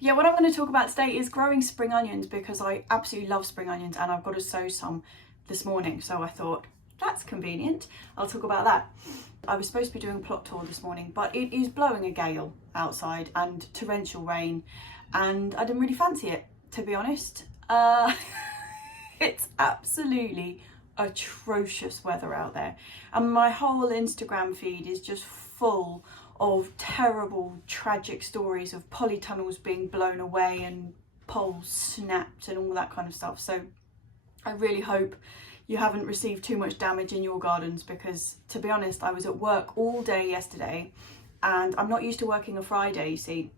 Yeah, what I'm going to talk about today is growing spring onions, because I absolutely love spring onions and I've got to sow some this morning. So I thought, that's convenient. I'll talk about that. I was supposed to be doing a plot tour this morning, but it is blowing a gale outside and torrential rain, and I didn't really fancy it, to be honest. It's absolutely atrocious weather out there, and my whole Instagram feed is just full of terrible, tragic stories of polytunnels being blown away and poles snapped and all that kind of stuff. So I really hope you haven't received too much damage in your gardens, because to be honest, I was at work all day yesterday and I'm not used to working a Friday, you see.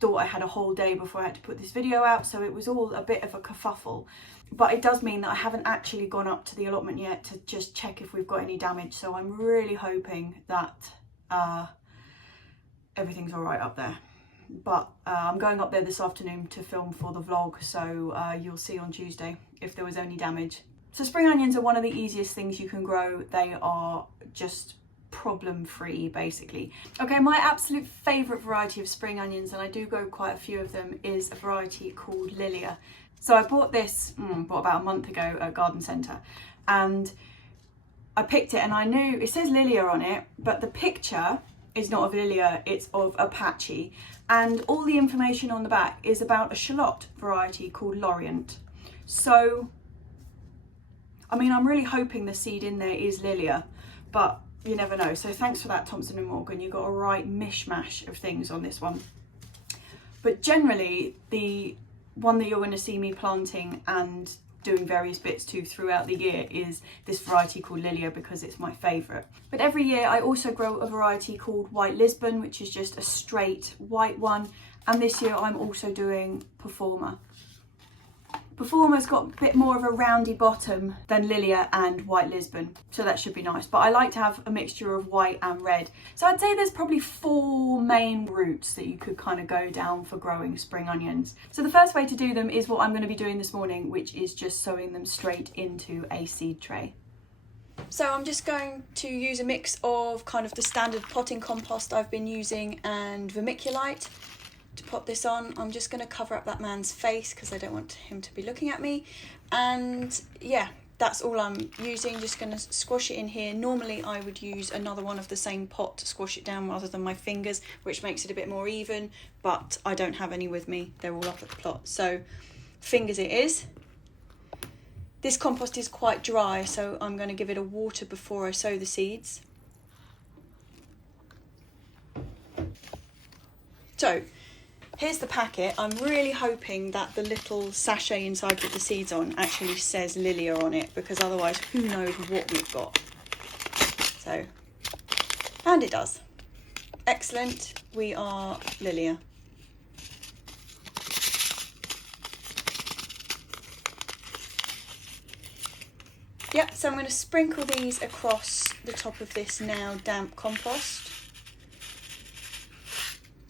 Thought I had a whole day before I had to put this video out, so it was all a bit of a kerfuffle. But it does mean that I haven't actually gone up to the allotment yet to just check if we've got any damage, so I'm really hoping that everything's all right up there. But I'm going up there this afternoon to film for the vlog, so you'll see on Tuesday if there was any damage. So spring onions are one of the easiest things you can grow. They are just problem-free, basically. Okay, my absolute favourite variety of spring onions, and I do grow quite a few of them, is a variety called Lilia. So I bought this about a month ago at Garden Centre, and I picked it and I knew it says Lilia on it, but the picture is not of Lilia, it's of Apache, and all the information on the back is about a shallot variety called Lorient. So I mean, I'm really hoping the seed in there is Lilia, but you never know. So thanks for that, Thompson & Morgan. You got a right mishmash of things on this one. But generally, the one that you're going to see me planting and doing various bits to throughout the year is this variety called Lilia, because it's my favourite. But every year I also grow a variety called White Lisbon, which is just a straight white one. And this year I'm also doing Performer. Performer's got a bit more of a roundy bottom than Lilia and White Lisbon, so that should be nice. But I like to have a mixture of white and red. So I'd say there's probably 4 main routes that you could kind of go down for growing spring onions. So the first way to do them is what I'm going to be doing this morning, which is just sowing them straight into a seed tray. So I'm just going to use a mix of kind of the standard potting compost I've been using and vermiculite. To pot this on, I'm just going to cover up that man's face because I don't want him to be looking at me, and yeah, that's all I'm using. Just going to squash it in here. Normally I would use another one of the same pot to squash it down rather than my fingers, which makes it a bit more even, but I don't have any with me, they're all up at the plot, so fingers it is. This compost is quite dry, so I'm going to give it a water before I sow the seeds. So here's the packet. I'm really hoping that the little sachet inside with the seeds on actually says Lilia on it, because otherwise who knows what we've got. So, and it does. Excellent, we are Lilia. Yep, so I'm going to sprinkle these across the top of this now damp compost.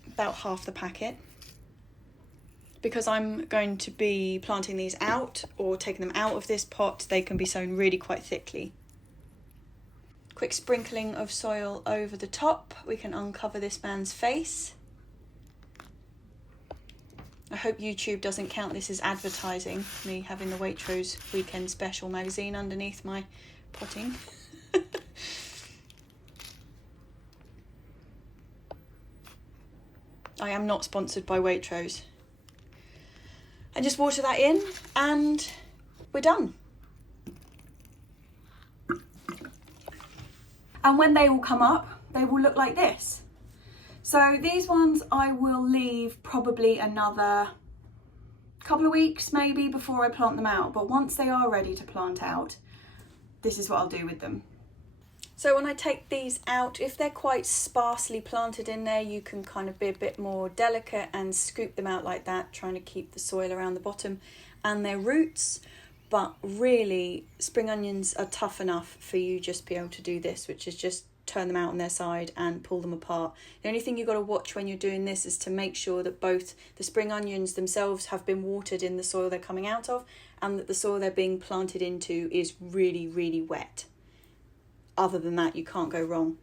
About half the packet. Because I'm going to be planting these out or taking them out of this pot, they can be sown really quite thickly. Quick sprinkling of soil over the top. We can uncover this man's face. I hope YouTube doesn't count this as advertising, me having the Waitrose Weekend Special magazine underneath my potting. I am not sponsored by Waitrose. And just water that in and we're done. And when they all come up, they will look like this. So these ones I will leave probably another couple of weeks maybe before I plant them out. But once they are ready to plant out, this is what I'll do with them. So when I take these out, if they're quite sparsely planted in there, you can kind of be a bit more delicate and scoop them out like that, trying to keep the soil around the bottom and their roots. But really, spring onions are tough enough for you just be able to do this, which is just turn them out on their side and pull them apart. The only thing you've got to watch when you're doing this is to make sure that both the spring onions themselves have been watered in the soil they're coming out of, and that the soil they're being planted into is really, really wet. Other than that, you can't go wrong.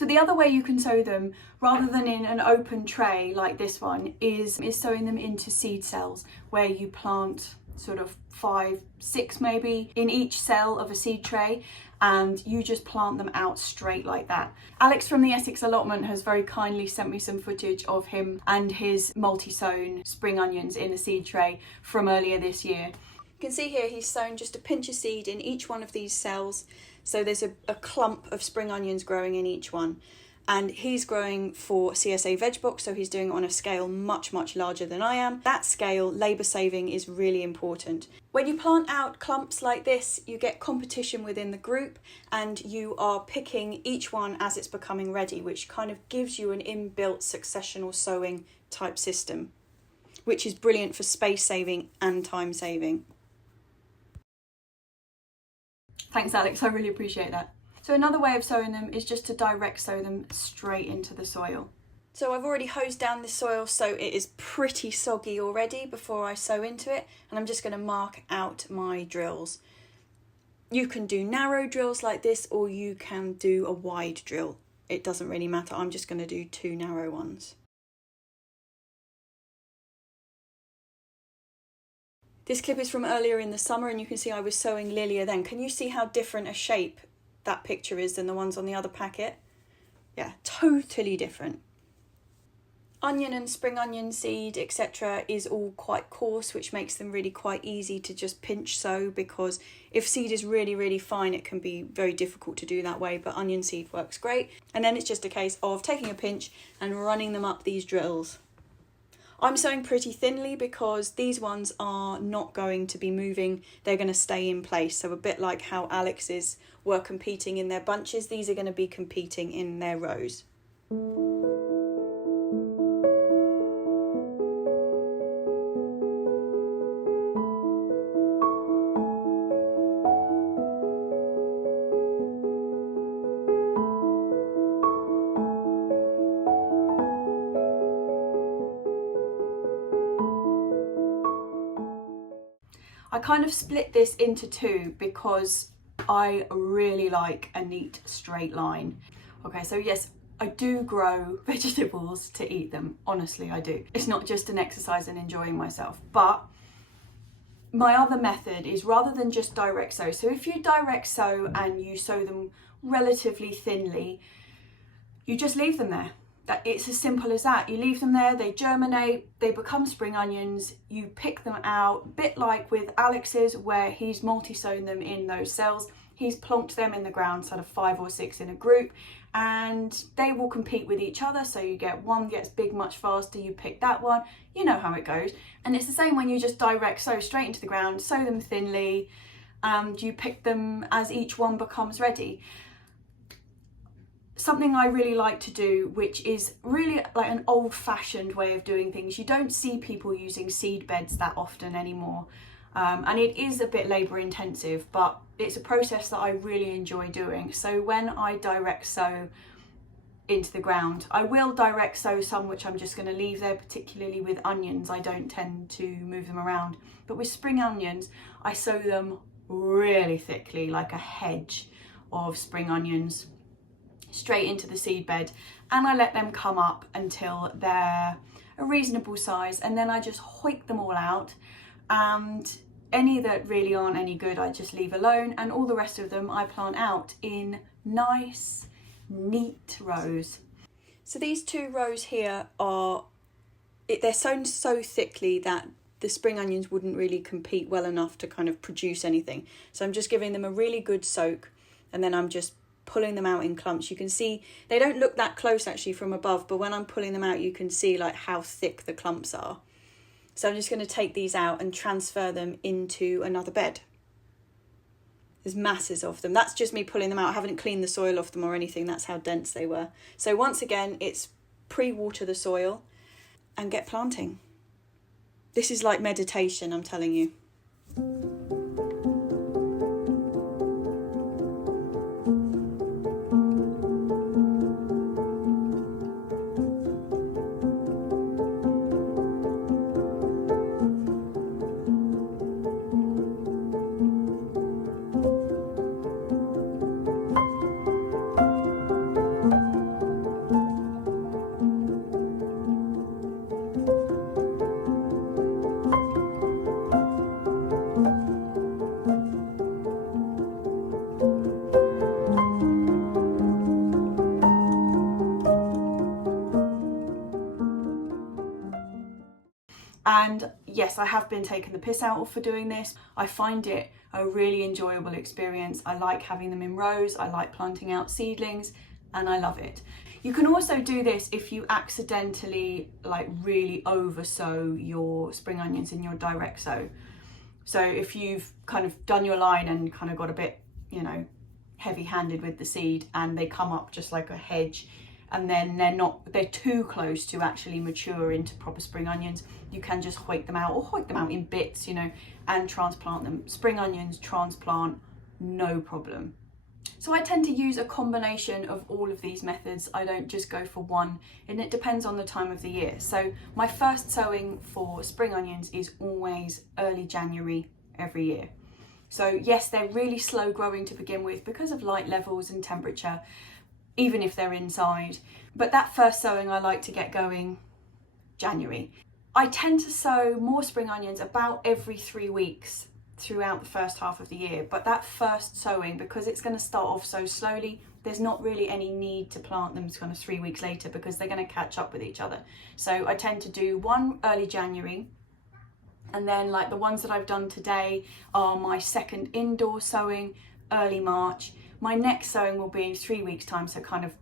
So the other way you can sow them, rather than in an open tray like this one, is sowing them into seed cells, where you plant sort of 5, 6 maybe in each cell of a seed tray, and you just plant them out straight like that. Alex from the Essex Allotment has very kindly sent me some footage of him and his multi-sown spring onions in a seed tray from earlier this year. You can see here he's sown just a pinch of seed in each one of these cells. So there's a clump of spring onions growing in each one. And he's growing for CSA Veg Box, so he's doing it on a scale much, much larger than I am. That scale, labour saving, is really important. When you plant out clumps like this, you get competition within the group, and you are picking each one as it's becoming ready, which kind of gives you an inbuilt successional sowing type system, which is brilliant for space saving and time saving. Thanks, Alex, I really appreciate that. So another way of sowing them is just to direct sow them straight into the soil. So I've already hosed down this soil, so it is pretty soggy already before I sow into it, and I'm just going to mark out my drills. You can do narrow drills like this, or you can do a wide drill. It doesn't really matter, I'm just going to do 2 narrow ones. This clip is from earlier in the summer, and you can see I was sowing Lilia then. Can you see how different a shape that picture is than the ones on the other packet? Yeah, totally different. Onion and spring onion seed, etc. is all quite coarse, which makes them really quite easy to just pinch sow, because if seed is really, really fine, it can be very difficult to do that way, but onion seed works great. And then it's just a case of taking a pinch and running them up these drills. I'm sowing pretty thinly because these ones are not going to be moving, they're going to stay in place. So a bit like how Alex's were competing in their bunches, these are going to be competing in their rows. I kind of split this into 2 because I really like a neat straight line. Okay, so yes, I do grow vegetables to eat them. Honestly, I do. It's not just an exercise and enjoying myself. But my other method is, rather than just direct sow. So if you direct sow and you sow them relatively thinly, you just leave them there. It's as simple as that. You leave them there, they germinate, they become spring onions, you pick them out, a bit like with Alex's, where he's multi-sown them in those cells. He's plonked them in the ground, sort of 5 or 6 in a group, and they will compete with each other. So you get one gets big much faster, you pick that one, you know how it goes. And it's the same when you just direct sow straight into the ground, sow them thinly, and you pick them as each one becomes ready. Something I really like to do, which is really like an old-fashioned way of doing things. You don't see people using seed beds that often anymore, and it is a bit labour intensive, but it's a process that I really enjoy doing. So when I direct sow into the ground, I will direct sow some which I'm just going to leave there, particularly with onions. I don't tend to move them around, but with spring onions I sow them really thickly, like a hedge of spring onions, straight into the seed bed, and I let them come up until they're a reasonable size, and then I just hoik them all out, and any that really aren't any good I just leave alone, and all the rest of them I plant out in nice neat rows. So these 2 rows here they're sown so thickly that the spring onions wouldn't really compete well enough to kind of produce anything. So I'm just giving them a really good soak, and then I'm just pulling them out in clumps. You can see they don't look that close actually from above, but when I'm pulling them out you can see like how thick the clumps are. So I'm just going to take these out and transfer them into another bed. There's masses of them. That's just me pulling them out. I haven't cleaned the soil off them or anything. That's how dense they were. So once again, it's pre-water the soil and get planting. This is like meditation, I'm telling you. And yes, I have been taking the piss out of for doing this. I find it a really enjoyable experience. I like having them in rows, I like planting out seedlings, and I love it. You can also do this if you accidentally like really oversow your spring onions in your direct sow. So if you've kind of done your line and kind of got a bit, you know, heavy-handed with the seed and they come up just like a hedge, and then they're too close to actually mature into proper spring onions, you can just hoik them out, or hoik them out in bits, you know, and transplant them. Spring onions, transplant, no problem. So I tend to use a combination of all of these methods. I don't just go for one, and it depends on the time of the year. So my first sowing for spring onions is always early January every year. So yes, they're really slow growing to begin with because of light levels and temperature, even if they're inside. But that first sowing I like to get going January. I tend to sow more spring onions about every 3 weeks throughout the first half of the year, but that first sowing, because it's going to start off so slowly, there's not really any need to plant them kind of 3 weeks later because they're going to catch up with each other. So I tend to do one early January, and then like the ones that I've done today are my second indoor sowing early March. My next sowing will be in 3 weeks time, so kind of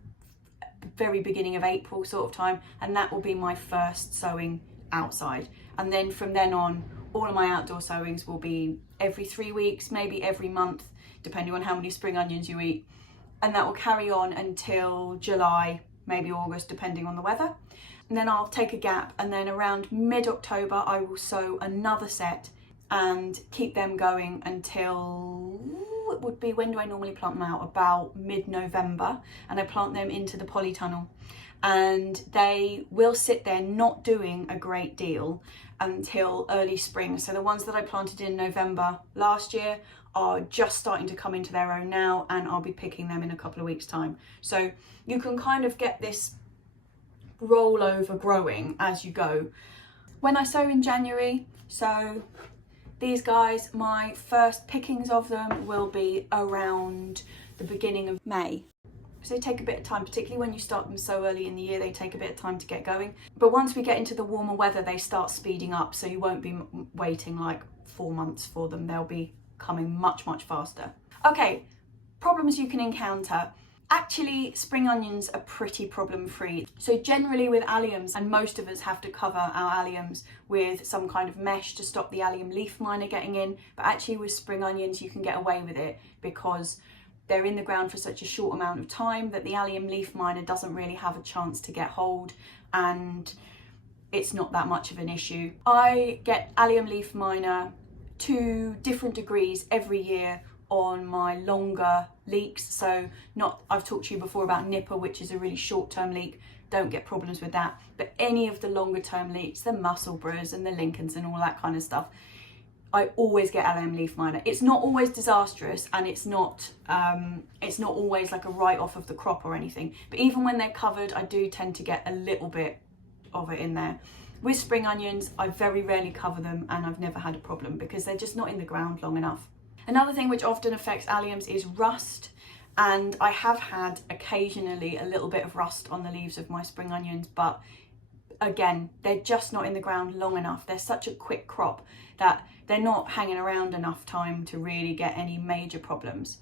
very beginning of April sort of time, and that will be my first sowing outside. And then from then on, all of my outdoor sowings will be every 3 weeks, maybe every month, depending on how many spring onions you eat. And that will carry on until July, maybe August, depending on the weather. And then I'll take a gap, and then around mid-October, I will sow another set and keep them going until, it would be, when do I normally plant them out? About mid-November, and I plant them into the polytunnel. And they will sit there not doing a great deal until early spring. So the ones that I planted in November last year are just starting to come into their own now, and I'll be picking them in a couple of weeks time. So you can kind of get this rollover growing as you go. When I sow in January, so these guys, my first pickings of them will be around the beginning of May. So they take a bit of time, particularly when you start them so early in the year, they take a bit of time to get going. But once we get into the warmer weather, they start speeding up, so you won't be waiting like 4 months for them. They'll be coming much, much faster. Okay, problems you can encounter. Actually, spring onions are pretty problem-free. So generally with alliums, and most of us have to cover our alliums with some kind of mesh to stop the allium leaf miner getting in, but actually with spring onions you can get away with it because they're in the ground for such a short amount of time that the allium leaf miner doesn't really have a chance to get hold, and it's not that much of an issue. I get allium leaf miner to different degrees every year on my longer leeks. So I've talked to you before about nipper, which is a really short-term leek. Don't get problems with that. But any of the longer term leeks, the Musselburghs and the Lincolns and all that kind of stuff, I always get allium leaf miner. It's not always disastrous, and it's not always like a write-off of the crop or anything. But even when they're covered, I do tend to get a little bit of it in there. With spring onions, I very rarely cover them, and I've never had a problem because they're just not in the ground long enough. Another thing which often affects alliums is rust, and I have had occasionally a little bit of rust on the leaves of my spring onions, but again, they're just not in the ground long enough. They're such a quick crop that they're not hanging around enough time to really get any major problems.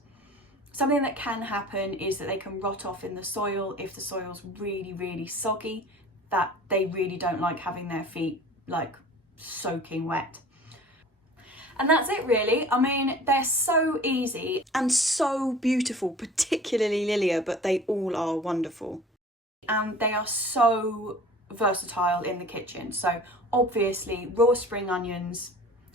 Something that can happen is that they can rot off in the soil if the soil's really, really soggy, that they really don't like having their feet like soaking wet. And that's it really. I mean, they're so easy and so beautiful, particularly Lilia, but they all are wonderful. And they are so versatile in the kitchen. So obviously raw spring onions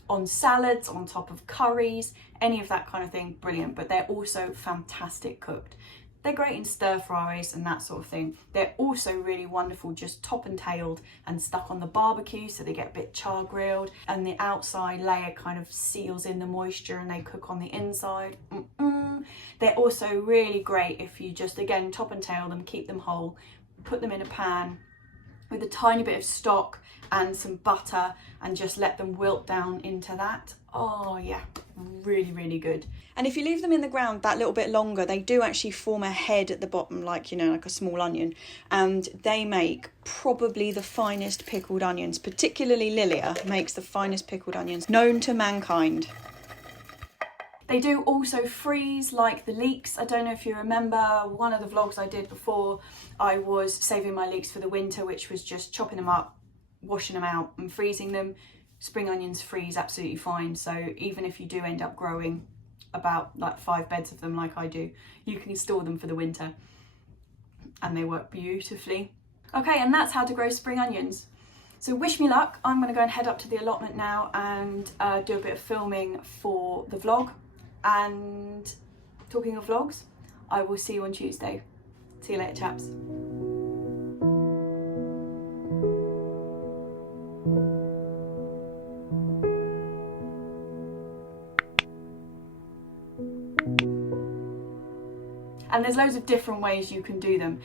on salads, on top of curries, any of that kind of thing, brilliant. But they're also fantastic cooked. They're great in stir fries and that sort of thing. They're also really wonderful just top and tailed and stuck on the barbecue, so they get a bit char grilled and the outside layer kind of seals in the moisture and they cook on the inside. They're also really great if you just, again, top and tail them, keep them whole, put them in a pan with a tiny bit of stock and some butter and just let them wilt down into that. Oh yeah, really, really good. And if you leave them in the ground that little bit longer, they do actually form a head at the bottom, like, you know, like a small onion, and they make probably the finest pickled onions. Particularly Lilia makes the finest pickled onions known to mankind. They do also freeze like the leeks. I don't know if you remember one of the vlogs I did before, I was saving my leeks for the winter, which was just chopping them up, washing them out and freezing them. Spring onions freeze absolutely fine, so even if you do end up growing about like 5 beds of them like I do, you can store them for the winter and they work beautifully. Okay, and that's how to grow spring onions. So wish me luck. I'm going to go and head up to the allotment now and do a bit of filming for the vlog. And talking of vlogs, I will see you on Tuesday. See you later, chaps. And there's loads of different ways you can do them.